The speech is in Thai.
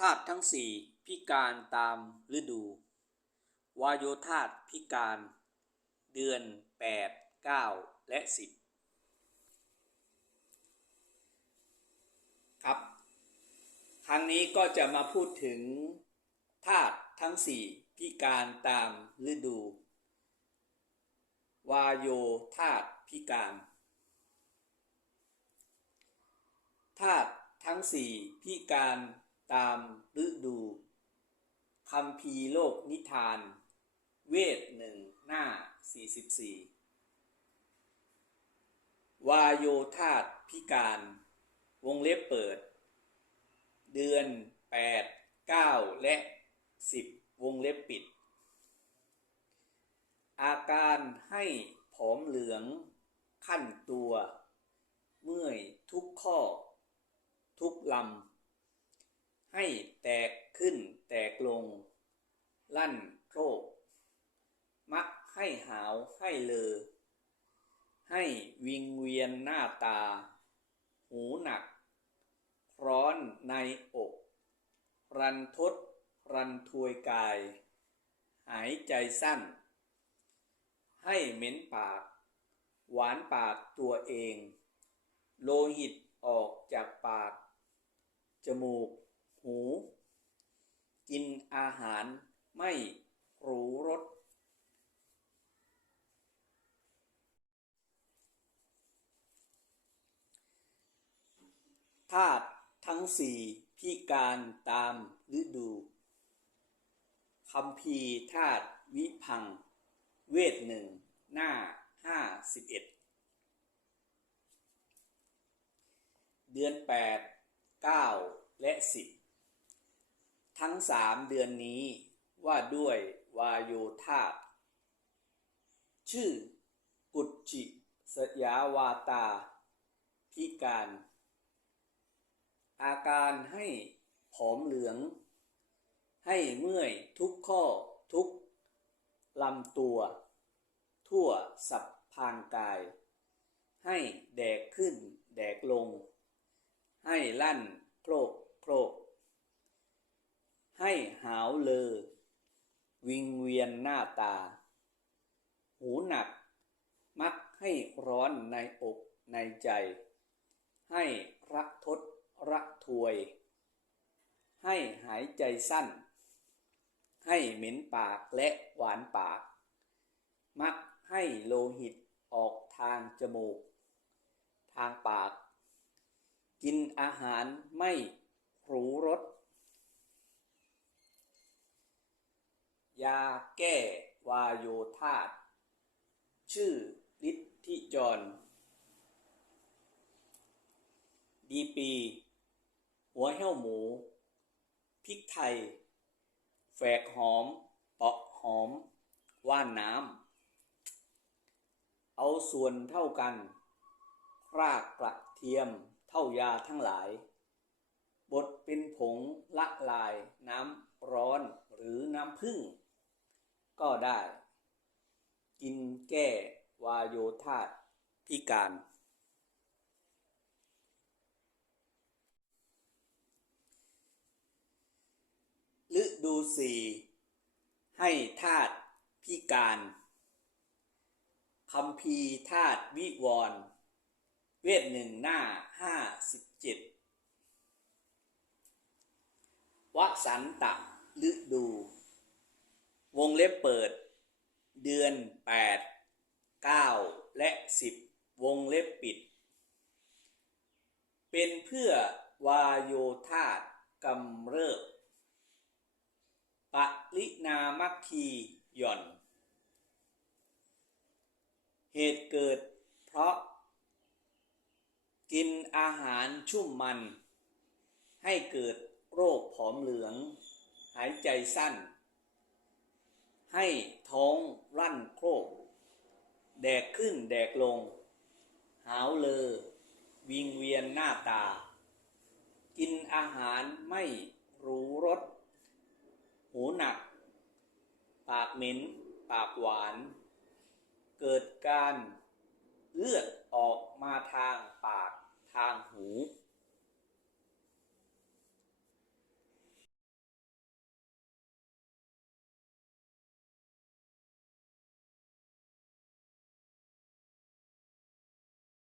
ธาตุทั้งสี่พิการตามฤดู วายโยธาตุพิการ เดือน 8 9 และ 10 ครับ ครั้งนี้ก็จะมาพูดถึงธาตุทั้งสี่พิการตามฤดู วายโยธาตุพิการธาตุทั้งสี่พิการ ตามฤดูคำพีโลกนิทาน เวทหนึ่งหน้า 44 วาโยธาตพิการ วงเล็บเปิด เดือน 8 9 และ 10 วงเล็บปิด อาการให้ผอมเหลืองขั้นตัว เมื่อยทุกข้อ ทุกลำ ให้แตกขึ้นแตกลง ลั่นโครกมักให้หาวให้เลอ ให้วิงเวียนหน้าตา หูหนัก ร้อนในอก รันทด รันทวยกาย หายใจสั้น ให้เหม็นปาก หวานปากตัวเอง โลหิตออกจากปาก จมูก หู กินอาหารไม่รู้รสธาตุทั้งสี่พิการตามฤดูคำพีธาตุวิพัง เวทหนึ่งหน้าห้าสิบเอ็ดเดือนแปดเก้าและสิบ ทั้งสามเดือนนี้ว่าด้วยวายโยธาตชื่อ กุจจิสยาวาตา พิการ อาการให้ผอมเหลือง ให้เมื่อยทุกข้อทุกลำตัว ทั่วสับพางกาย ให้แดกขึ้นแดกลง ให้ลั่นโครกโครก ให้หาวเลอ วิงเวียนหน้าตา หูหนัก มักให้ร้อนในอกในใจ ให้รักทดรักถวย ให้หายใจสั้น ให้เหม็นปากและหวานปาก มักให้โลหิตออกทางจมูก ทางปาก กินอาหารไม่รู้รสยาแก้วายโยธาตุ ชื่อฤทธิจร ดีปี หัวแห้วหมู พริกไทย แฝกหอม เปาะหอม ว่านน้ำ เอาส่วนเท่ากันรากกระเทียมเท่ายาทั้งหลาย บดเป็นผงละลายน้ำร้อนหรือน้ำผึ้งก็ได้ กินแก้วายโยธาพิการ ฤดูสี่ให้ธาตุพิการคำพีธาตุวิวร เวทหนึ่งหน้าห้าสิบเจ็ดวสันตะฤดู วงเล็บเปิด เดือนแปดเก้าและสิบวงเล็บปิด เป็นเพื่อวายโยธาตกำเริบปรินามัคคีหย่อน เหตุเกิดเพราะ กินอาหารชุ่มมัน ให้เกิดโรคผอมเหลือง หายใจสั้น ให้ท้องรั่นโครก แดกขึ้นแดกลง หาวเลอ วิงเวียนหน้าตา กินอาหารไม่รู้รส หูหนัก ปากเหม็น ปากหวาน เกิดการเลือดออกมาทางปากทางหู